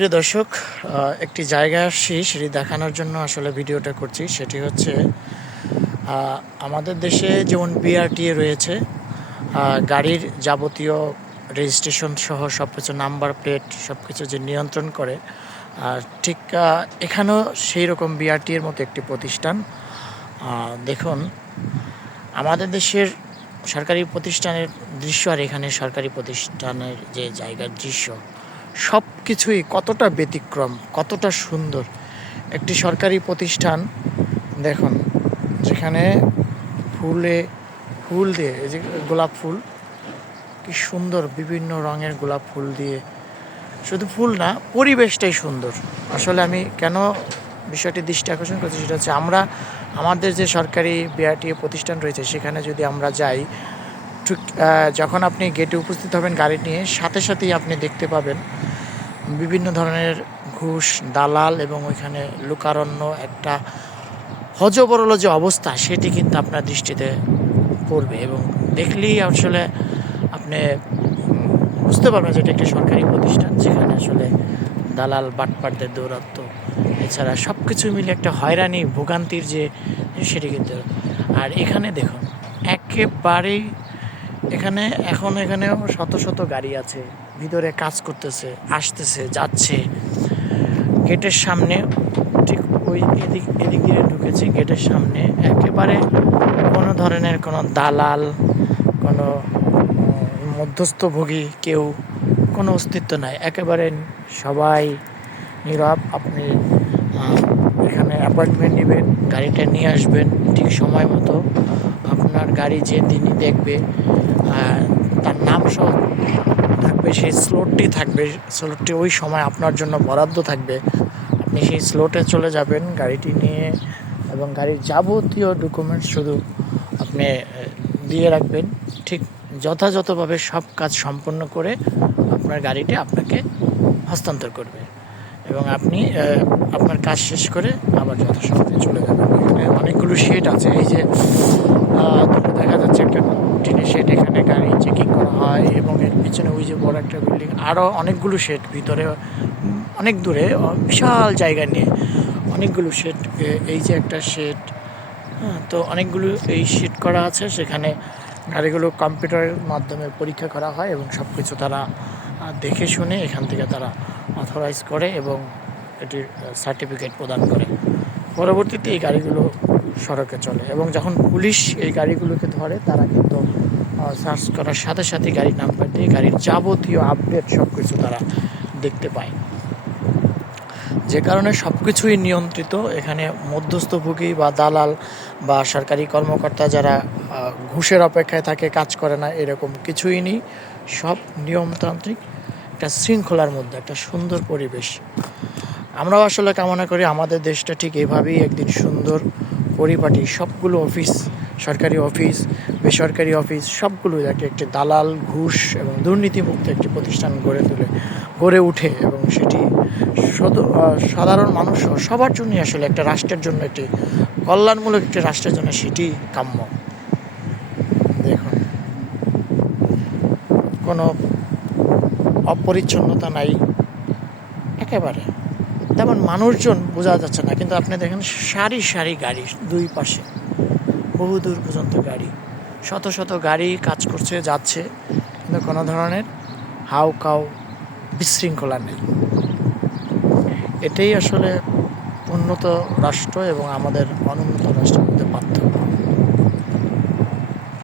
প্রিয় দর্শক, একটি জায়গায় আসছি, সেটি দেখানোর জন্য আসলে ভিডিওটা করছি। সেটি হচ্ছে আমাদের দেশে যেমন বিআরটিএ রয়েছে, গাড়ির যাবতীয় রেজিস্ট্রেশন সহ সব কিছু, নাম্বার প্লেট সব কিছু যে নিয়ন্ত্রণ করে, ঠিক এখানেও সেই রকম বিআরটিএর মতো একটি প্রতিষ্ঠান। দেখুন, আমাদের দেশের সরকারি প্রতিষ্ঠানের দৃশ্য আর এখানে সরকারি প্রতিষ্ঠানের যে জায়গার দৃশ্য, সব কিছুই কতটা ব্যতিক্রম, কতটা সুন্দর। একটি সরকারি প্রতিষ্ঠান দেখুন, যেখানে ফুল দিয়ে, এই যে গোলাপ ফুল, কি সুন্দর, বিভিন্ন রঙের গোলাপ ফুল দিয়ে, শুধু ফুল না, পরিবেশটাই সুন্দর। আসলে আমি কেন বিষয়টি দৃষ্টি আকর্ষণ করছি, সেটা হচ্ছে আমাদের যে সরকারি বিআরটিএ প্রতিষ্ঠান রয়েছে, সেখানে যদি আমরা যাই, ঠিক যখন আপনি গেটে উপস্থিত হবেন গাড়ি নিয়ে, সাথে সাথেই আপনি দেখতে পাবেন বিভিন্ন ধরনের ঘুষ, দালাল এবং ওইখানে লোকারণ্য একটা হযবরল যে অবস্থা, সেটি কিন্তু আপনার দৃষ্টিতে পড়বে এবং দেখলেই আসলে আপনি বুঝতে পারবেন যে এটা একটি সরকারি প্রতিষ্ঠান, যেখানে আসলে দালাল বাটপারদের দৌরাত্ম, এছাড়া সব কিছু মিলে একটা হয়রানি ভোগান্তির যে সেটি কিন্তু। আর এখানে দেখুন, একেবারেই এখানেও শত শত গাড়ি আছে, ভিতরে কাজ করতেছে, আসতেছে, যাচ্ছে। গেটের সামনে, ঠিক ওই এদিক দিয়ে ঢুকেছে, গেটের সামনে একেবারে কোনো ধরনের কোনো দালাল, কোনো মধ্যস্থভোগী কেউ, কোনো অস্তিত্ব নাই। একেবারে সবাই নীরব। আপনি এখানে অ্যাপয়েন্টমেন্ট নেবেন, গাড়িটা নিয়ে আসবেন ঠিক সময় মতো। আপনার গাড়ি যে তিনি দেখবে, তার নাম সহ থাকবে, সেই স্লটটি ওই সময় আপনার জন্য বরাদ্দ থাকবে। আপনি সেই স্লটে চলে যাবেন গাড়িটি নিয়ে, এবং গাড়ির যাবতীয় ডকুমেন্টস শুধু আপনি দিয়ে রাখবেন। ঠিক যথাযথভাবে সব কাজ সম্পন্ন করে আপনার গাড়িটি আপনাকে হস্তান্তর করবে, এবং আপনি আপনার কাজ শেষ করে আবার যথাসময়ে চলে যাবেন। এখানে অনেকগুলো শেড আছে, এই যে দুটো দেখা যাচ্ছে, একটা টিনের শেড, এখানে গাড়ি চেকিং করা হয়, এবং এর পিছনে ওই যে বড় একটা বিল্ডিং, আরও অনেকগুলো শেড ভিতরে, অনেক দূরে, বিশাল জায়গা নিয়ে অনেকগুলো শেড। এই যে একটা শেড, তো অনেকগুলো এই শেড করা আছে, সেখানে গাড়িগুলো কম্পিউটারের মাধ্যমে পরীক্ষা করা হয় এবং সব কিছু তারা দেখে শুনে এখান থেকে তারা অথরাইজ করে এবং এটির সার্টিফিকেট প্রদান করে। পরবর্তীতে এই গাড়িগুলো সড়কে চলে, এবং যখন পুলিশ এই গাড়িগুলোকে ধরে, তারা কিন্তু সার্চ করার সাথে সাথে গাড়ির নাম্বার দিয়ে গাড়ির যাবতীয় আপডেট সব কিছু তারা দেখতে পায়। যে কারণে সব কিছুই নিয়ন্ত্রিত। এখানে মধ্যস্থভোগী বা দালাল বা সরকারি কর্মকর্তা যারা ঘুষের অপেক্ষায় থাকে, কাজ করে না, এরকম কিছুই নেই। সব নিয়মতান্ত্রিক একটা শৃঙ্খলার মধ্যে একটা সুন্দর পরিবেশ। আমরাও আসলে কামনা করি আমাদের দেশটা ঠিক এইভাবেই একদিন সুন্দর, পরিপাটি, সবগুলো অফিস, সরকারি অফিস, বেসরকারি অফিস, সবগুলো একটি দালাল, ঘুষ এবং দুর্নীতিমুক্ত একটি প্রতিষ্ঠান গড়ে উঠে, এবং সেটি সাধারণ মানুষ সবার জন্য, আসলে একটা রাষ্ট্রের জন্য, একটি কল্যাণমূলক একটি রাষ্ট্রের জন্য সেটি কাম্য। দেখুন, কোনো অপরিচ্ছন্নতা নাই একেবারে, তেমন মানুষজন বোঝা যাচ্ছে না, কিন্তু আপনি দেখেন সারি সারি গাড়ি, দুই পাশে বহুদূর পর্যন্ত গাড়ি, শত শত গাড়ি কাজ করছে, যাচ্ছে, কিন্তু কোনো ধরনের হাউ কাউ বিশৃঙ্খলা নেই। এটাই আসলে উন্নত রাষ্ট্র এবং আমাদের অনুন্নত রাষ্ট্রের মধ্যে পার্থক্য।